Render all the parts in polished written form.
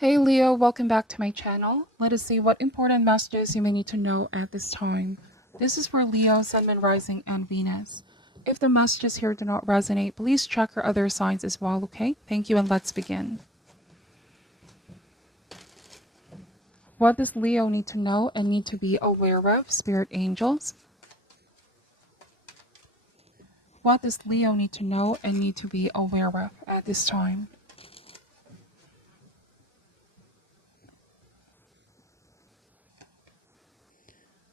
Hey Leo, welcome back to my channel. Let us see what important messages you may need to know at this time. This is for Leo, Sun, Moon, Rising, and Venus. If the messages here do not resonate, please check your other signs as well, okay? Thank you, and let's begin. What does Leo need to know and need to be aware of, spirit angels? What does Leo need to know and need to be aware of at this time?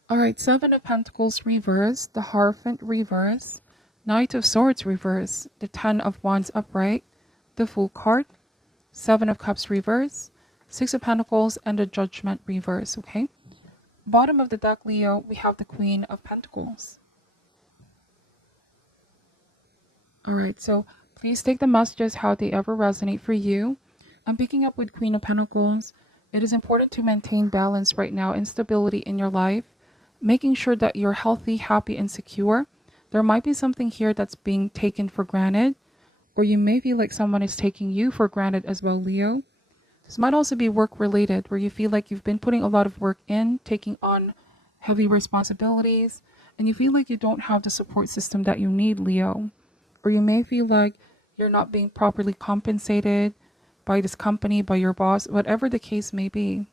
Alright, Seven of Pentacles reverse, the Hierophant reverse, Knight of Swords reverse, the Ten of Wands upright, the Fool card, Seven of Cups reverse, Six of Pentacles, and the Judgment reverse, okay? Bottom of the deck, Leo, we have the Queen of Pentacles. Alright, so please take the messages how they ever resonate for you. I'm picking up with Queen of Pentacles. It is important to maintain balance right now and stability in your life, making sure that you're healthy, happy, and secure. There might be something here that's being taken for granted, or you may feel like someone is taking you for granted as well, Leo. This might also be work related, where you feel like you've been putting a lot of work in, taking on heavy responsibilities, and you feel like you don't have the support system that you need, Leo. Or you may feel like you're not being properly compensated by this company, by your boss, whatever the case may be.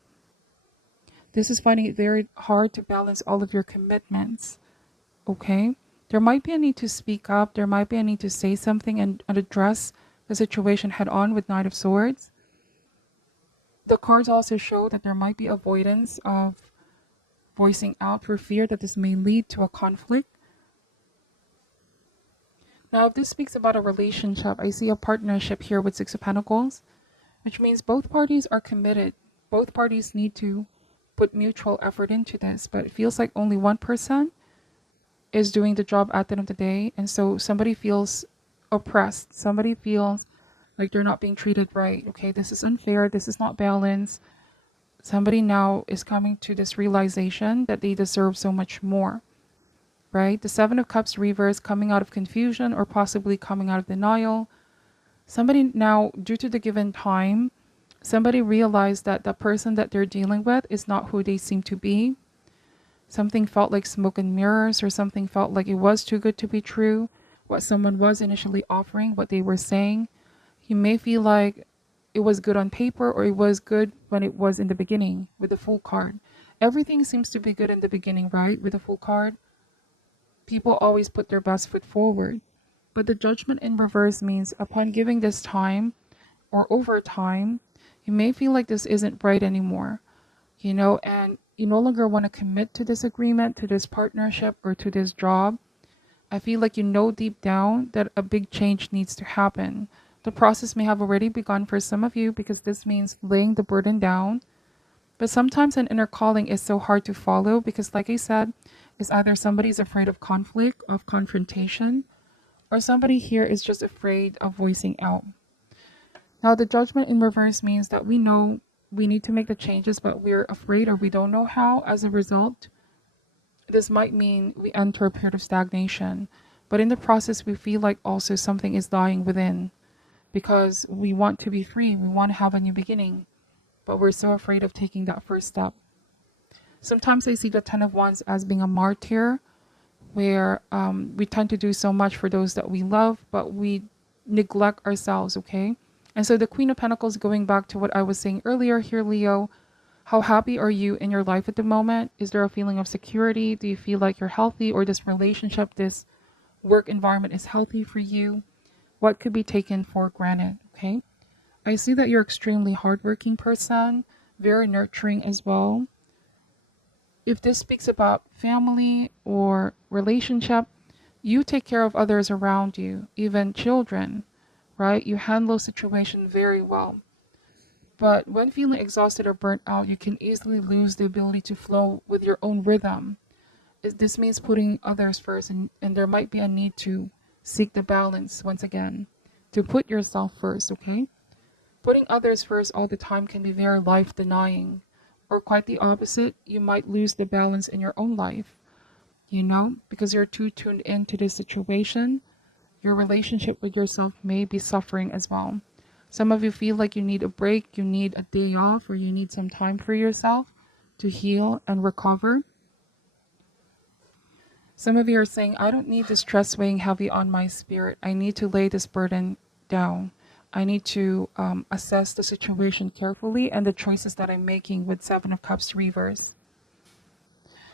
This is finding it very hard to balance all of your commitments, okay? There might be a need to speak up. There might be a need to say something and address the situation head on with Knight of Swords. The cards also show that there might be avoidance of voicing out for fear that this may lead to a conflict. Now, if this speaks about a relationship, I see a partnership here with Six of Pentacles, which means both parties are committed. Both parties need to put mutual effort into this, but it feels like only one person is doing the job at the end of the day, and so somebody feels oppressed. Somebody feels like they're not being treated right. Okay, this is unfair. This is not balanced. Somebody now is coming to this realization that they deserve so much more, right? The Seven of Cups reverse, coming out of confusion or possibly coming out of denial. Somebody now, due to the given time, somebody realized that the person that they're dealing with is not who they seem to be. Something felt like smoke and mirrors, or something felt like it was too good to be true. What someone was initially offering, what they were saying. You may feel like it was good on paper, or it was good when it was in the beginning with the Fool card. Everything seems to be good in the beginning, right? With the Fool card, people always put their best foot forward. But the Judgment in reverse means upon giving this time or over time, you may feel like this isn't right anymore, and you no longer want to commit to this agreement, to this partnership, or to this job. I feel like you know deep down that a big change needs to happen. The process may have already begun for some of you because this means laying the burden down. But sometimes an inner calling is so hard to follow because, like I said, it's either somebody's afraid of conflict, of confrontation, or somebody here is just afraid of voicing out. Now, the Judgment in reverse means that we know we need to make the changes, but we're afraid or we don't know how. As a result, this might mean we enter a period of stagnation. But in the process, we feel like also something is dying within because we want to be free. We want to have a new beginning, but we're so afraid of taking that first step. Sometimes I see the Ten of Wands as being a martyr, where we tend to do so much for those that we love, but we neglect ourselves, okay? And so the Queen of Pentacles, going back to what I was saying earlier here, Leo, how happy are you in your life at the moment? Is there a feeling of security? Do you feel like you're healthy, or this relationship, this work environment is healthy for you? What could be taken for granted, okay? I see that you're an extremely hardworking person, very nurturing as well. If this speaks about family or relationship, you take care of others around you, even children, right? You handle situation very well. But when feeling exhausted or burnt out, you can easily lose the ability to flow with your own rhythm. This means putting others first, and there might be a need to seek the balance once again, to put yourself first, okay? Putting others first all the time can be very life-denying, or quite the opposite, you might lose the balance in your own life, because you're too tuned into this situation. Your relationship with yourself may be suffering as well. Some of you feel like you need a break, you need a day off, or you need some time for yourself to heal and recover. Some of you are saying, I don't need this stress weighing heavy on my spirit. I need to lay this burden down. I need to assess the situation carefully and the choices that I'm making with Seven of Cups reverse.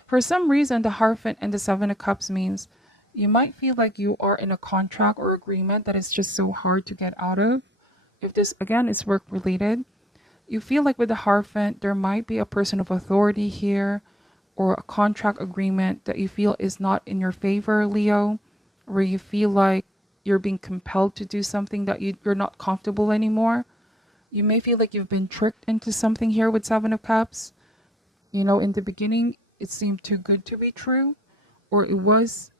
For some reason, the Hierophant and the Seven of Cups means you might feel like you are in a contract or agreement that is just so hard to get out of. If this, again, is work related, you feel like with the Hierophant, there might be a person of authority here or a contract agreement that you feel is not in your favor, Leo, where you feel like you're being compelled to do something that you're not comfortable anymore. You may feel like you've been tricked into something here with Seven of Cups. You know, in the beginning, it seemed too good to be true, or it was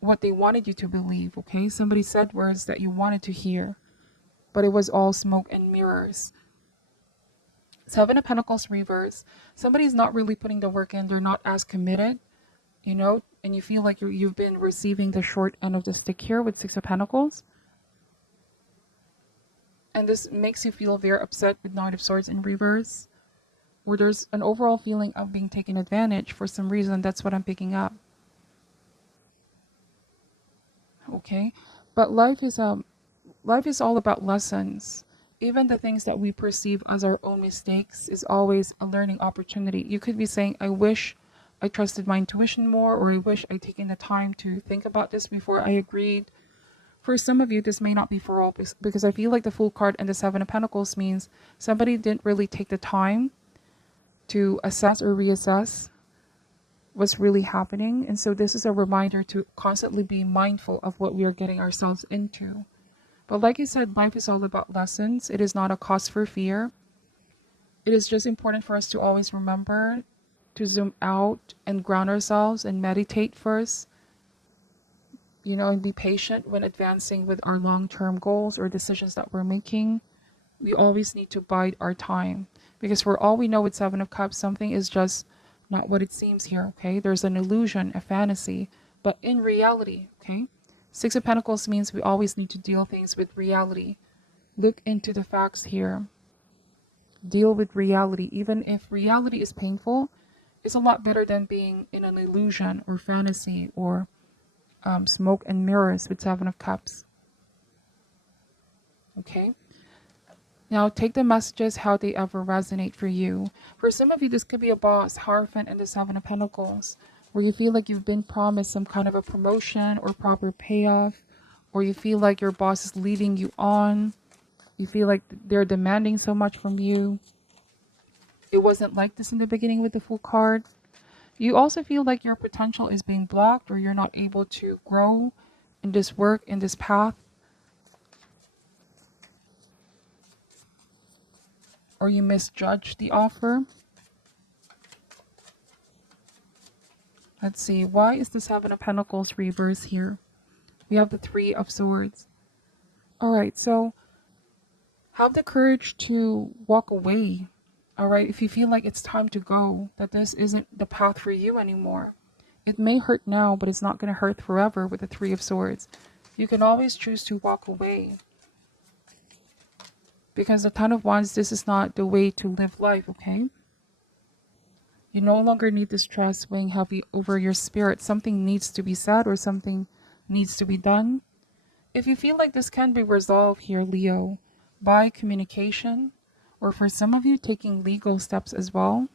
what they wanted you to believe, okay? Somebody said words that you wanted to hear, but it was all smoke and mirrors. Seven of Pentacles reverse. Somebody's not really putting the work in. They're not as committed, you know, and you feel like you've been receiving the short end of the stick here with Six of Pentacles. And this makes you feel very upset with Knight of Swords in reverse, where there's an overall feeling of being taken advantage for some reason. That's what I'm picking up. Okay, but life is all about lessons. Even the things that we perceive as our own mistakes is always a learning opportunity. You could be saying, I wish I trusted my intuition more, or I wish I'd taken the time to think about this before I agreed. For some of you, this may not be for all, because I feel like the Fool card and the Seven of Pentacles means somebody didn't really take the time to assess or reassess what's really happening. And so this is a reminder to constantly be mindful of what we are getting ourselves into. But like I said, life is all about lessons. It is not a cause for fear. It is just important for us to always remember to zoom out and ground ourselves and meditate first, you know, and be patient when advancing with our long-term goals or decisions that we're making. We always need to bide our time, because for all we know with Seven of Cups, something is just not what it seems here, okay? There's an illusion, a fantasy, but in reality, okay? Six of Pentacles means we always need to deal things with reality. Look into the facts here. Deal with reality. Even if reality is painful, it's a lot better than being in an illusion or fantasy or smoke and mirrors with Seven of Cups. Okay? Now take the messages how they ever resonate for you. For some of you, this could be a boss, Hierophant, and the Seven of Pentacles, where you feel like you've been promised some kind of a promotion or proper payoff, or you feel like your boss is leading you on. You feel like they're demanding so much from you. It wasn't like this in the beginning with the Fool card. You also feel like your potential is being blocked, or you're not able to grow in this work, in this path. Or you misjudge the offer. Let's see, why is the Seven of Pentacles reverse here? We have the Three of Swords. Alright, so have the courage to walk away. Alright, if you feel like it's time to go, that this isn't the path for you anymore. It may hurt now, but it's not going to hurt forever with the Three of Swords. You can always choose to walk away. Because the Ten of Wands, this is not the way to live life, okay? You no longer need the stress weighing heavy over your spirit. Something needs to be said or something needs to be done. If you feel like this can be resolved here, Leo, by communication, or for some of you, taking legal steps as well,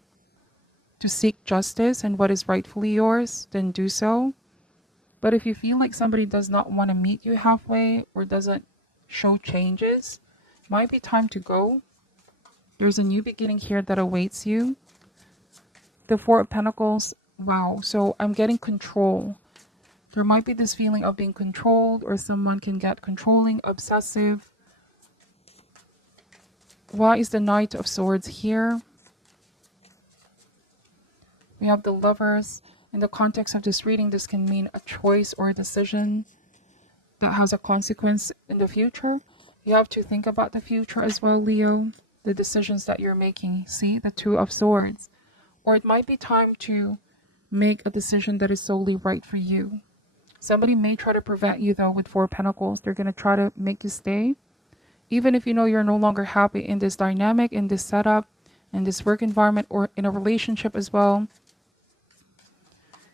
to seek justice and what is rightfully yours, then do so. But if you feel like somebody does not want to meet you halfway or doesn't show changes, might be time to go. There's a new beginning here that awaits you. The Four of Pentacles, wow, so I'm getting control. There might be this feeling of being controlled, or someone can get controlling, obsessive. Why is the Knight of Swords here? We have the Lovers. In the context of this reading, this can mean a choice or a decision that has a consequence in the future. You have to think about the future as well, Leo. The decisions that you're making. See, the Two of Swords. Or it might be time to make a decision that is solely right for you. Somebody may try to prevent you, though, with Four of Pentacles. They're going to try to make you stay. Even if you know you're no longer happy in this dynamic, in this setup, in this work environment, or in a relationship as well.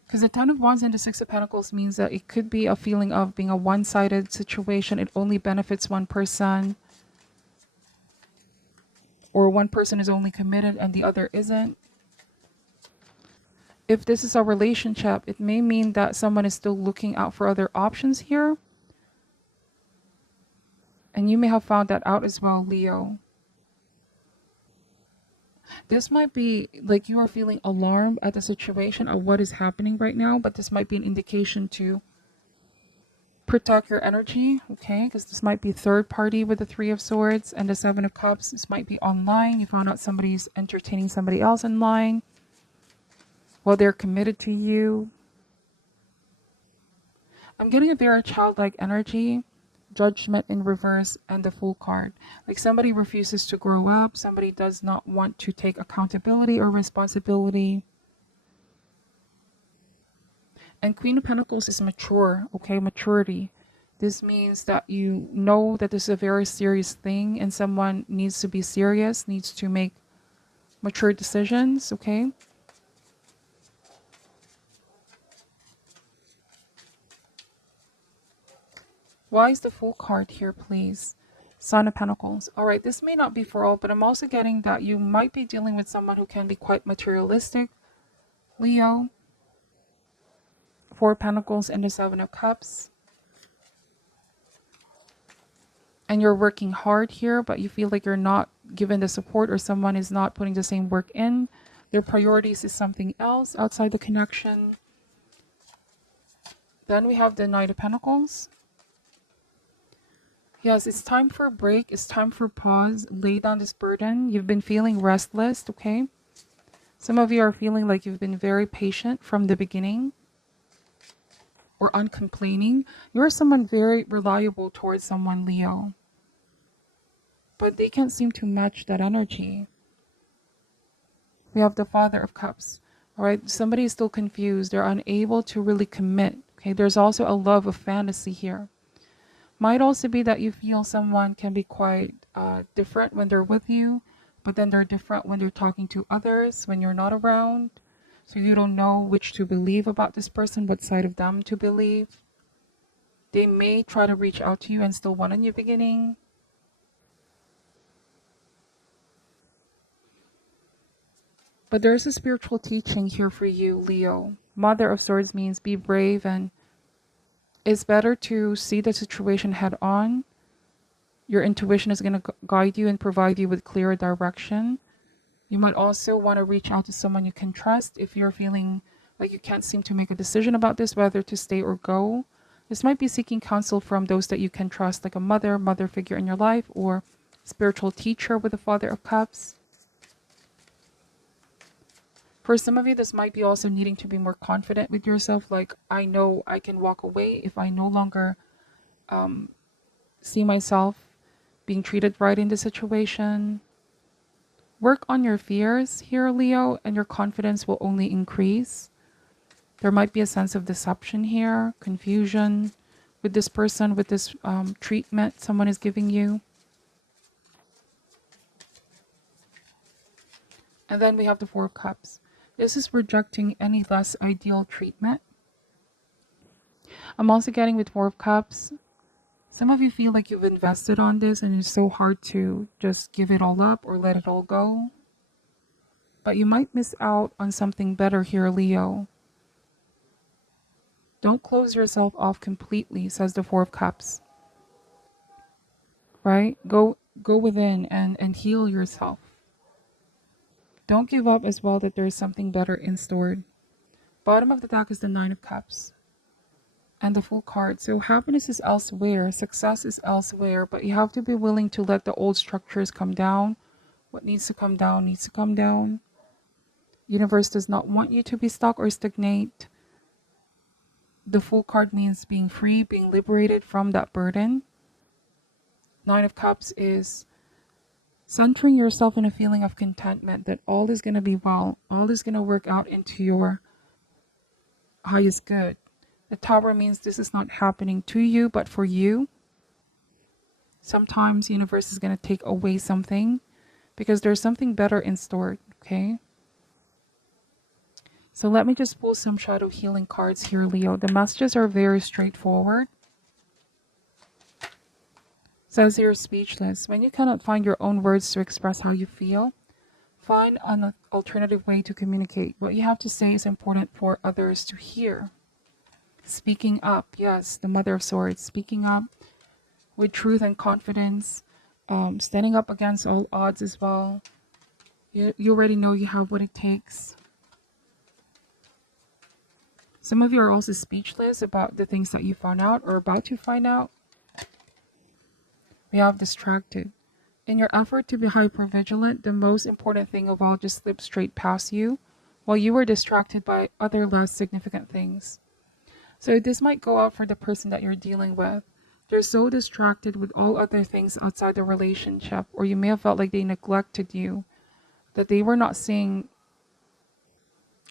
Because the Ten of Wands and the Six of Pentacles means that it could be a feeling of being a one-sided situation. It only benefits one person, or one person is only committed and the other isn't. If this is a relationship, it may mean that someone is still looking out for other options here. And you may have found that out as well, Leo. This might be like you are feeling alarmed at the situation of what is happening right now, but this might be an indication to protect your energy, okay? Because this might be third party with the Three of Swords and the Seven of Cups. This might be online. You found out somebody's entertaining somebody else online. Well, they're committed to you. I'm getting a very childlike energy, Judgment in reverse, and the Fool card. Like somebody refuses to grow up. Somebody does not want to take accountability or responsibility. And Queen of Pentacles is mature, okay? Maturity. This means that you know that this is a very serious thing and someone needs to be serious, needs to make mature decisions, okay? Why is the Fool card here, please? Son of Pentacles. All right, this may not be for all, but I'm also getting that you might be dealing with someone who can be quite materialistic. Leo. Four of Pentacles and the Seven of Cups. And you're working hard here, but you feel like you're not given the support or someone is not putting the same work in. Their priorities is something else outside the connection. Then we have the Knight of Pentacles. Yes, it's time for a break. It's time for pause. Lay down this burden. You've been feeling restless, okay? Some of you are feeling like you've been very patient from the beginning or uncomplaining. You're someone very reliable towards someone, Leo. But they can't seem to match that energy. We have the Father of Cups. All right, somebody is still confused. They're unable to really commit. Okay, there's also a love of fantasy here. Might also be that you feel someone can be quite different when they're with you, but then they're different when they're talking to others, when you're not around. So you don't know which to believe about this person, what side of them to believe. They may try to reach out to you and still want a new beginning. But there's a spiritual teaching here for you, Leo. Mother of Swords means be brave, and it's better to see the situation head on. Your intuition is going to guide you and provide you with clear direction. You might also want to reach out to someone you can trust if you're feeling like you can't seem to make a decision about this, whether to stay or go. This might be seeking counsel from those that you can trust, like a mother figure in your life, or spiritual teacher with the Father of Cups. For some of you, this might be also needing to be more confident with yourself. Like, I know I can walk away if I no longer see myself being treated right in the situation. Work on your fears here, Leo, and your confidence will only increase. There might be a sense of deception here, confusion with this person, with this treatment someone is giving you. And then we have the Four of Cups. This is rejecting any less ideal treatment. I'm also getting with Four of Cups. Some of you feel like you've invested on this and it's so hard to just give it all up or let it all go. But you might miss out on something better here, Leo. Don't close yourself off completely, says the Four of Cups. Right? Go within and heal yourself. Don't give up as well that there is something better in store. Bottom of the deck is the Nine of Cups and the Fool card. So happiness is elsewhere, success is elsewhere, but you have to be willing to let the old structures come down. What needs to come down needs to come down. Universe does not want you to be stuck or stagnate. The Fool card means being free, being liberated from that burden. Nine of Cups is centering yourself in a feeling of contentment that all is going to be well, all is going to work out into your highest good. The Tower means this is not happening to you, but for you. Sometimes the universe is going to take away something because there's something better in store, okay? So let me just pull some shadow healing cards here, Leo. The messages are very straightforward. Says you're speechless. When you cannot find your own words to express how you feel, find an alternative way to communicate. What you have to say is important for others to hear. Speaking up, yes, the Mother of Swords. Speaking up with truth and confidence. Standing up against all odds as well. You already know you have what it takes. Some of you are also speechless about the things that you found out or about to find out. We have distracted. In your effort to be hypervigilant, the most important thing of all just slipped straight past you while you were distracted by other less significant things. So this might go out for the person that you're dealing with. They're so distracted with all other things outside the relationship, or you may have felt like they neglected you, that they were not seeing,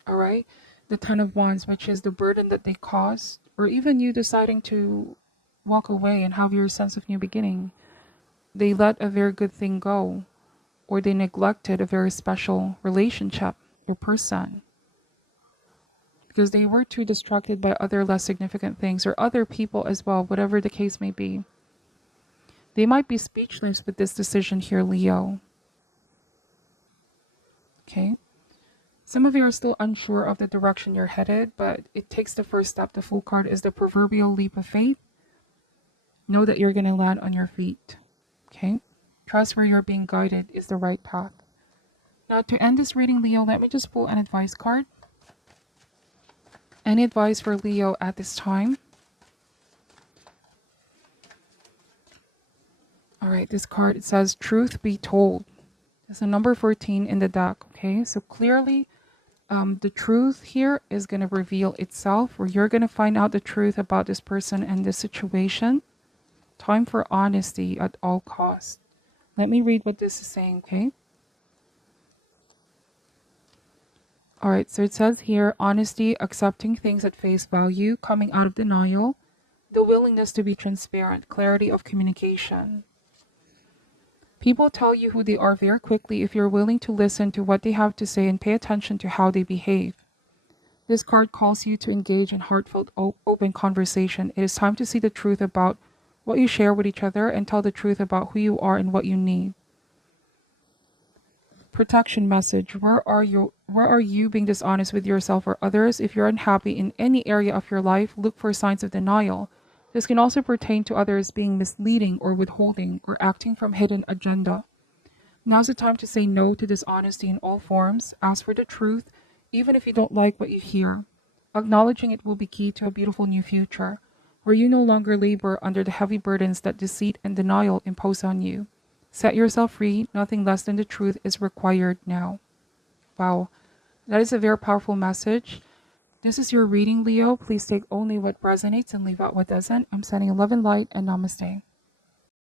all right, the Ten of Wands, which is the burden that they caused, or even you deciding to walk away and have your sense of new beginning. They let a very good thing go, or they neglected a very special relationship or person because they were too distracted by other less significant things or other people as well, whatever the case may be. They might be speechless with this decision here, Leo. Okay. Some of you are still unsure of the direction you're headed, but it takes the first step. The Fool card is the proverbial leap of faith. Know that you're going to land on your feet. Okay? Trust where you're being guided is the right path. Now, to end this reading, Leo, let me just pull an advice card. Any advice for Leo at this time? All right, this card, it says, truth be told. It's a number 14 in the deck, okay? So clearly, the truth here is going to reveal itself, or you're going to find out the truth about this person and this situation. Time for honesty at all costs. Let me read what this is saying, okay? All right, so it says here, honesty, accepting things at face value, coming out of denial, the willingness to be transparent, clarity of communication. People tell you who they are very quickly if you're willing to listen to what they have to say and pay attention to how they behave. This card calls you to engage in heartfelt, open conversation. It is time to see the truth about what you share with each other and tell the truth about who you are and what you need. Protection message. Where are you being dishonest with yourself or others? If you're unhappy in any area of your life, look for signs of denial. This can also pertain to others being misleading or withholding or acting from hidden agenda. Now's the time to say no to dishonesty in all forms. Ask for the truth, even if you don't like what you hear. Acknowledging it will be key to a beautiful new future, where you no longer labor under the heavy burdens that deceit and denial impose on you. Set yourself free. Nothing less than the truth is required now. Wow, that is a very powerful message. This is your reading, Leo. Please take only what resonates and leave out what doesn't. I'm sending love and light, and namaste.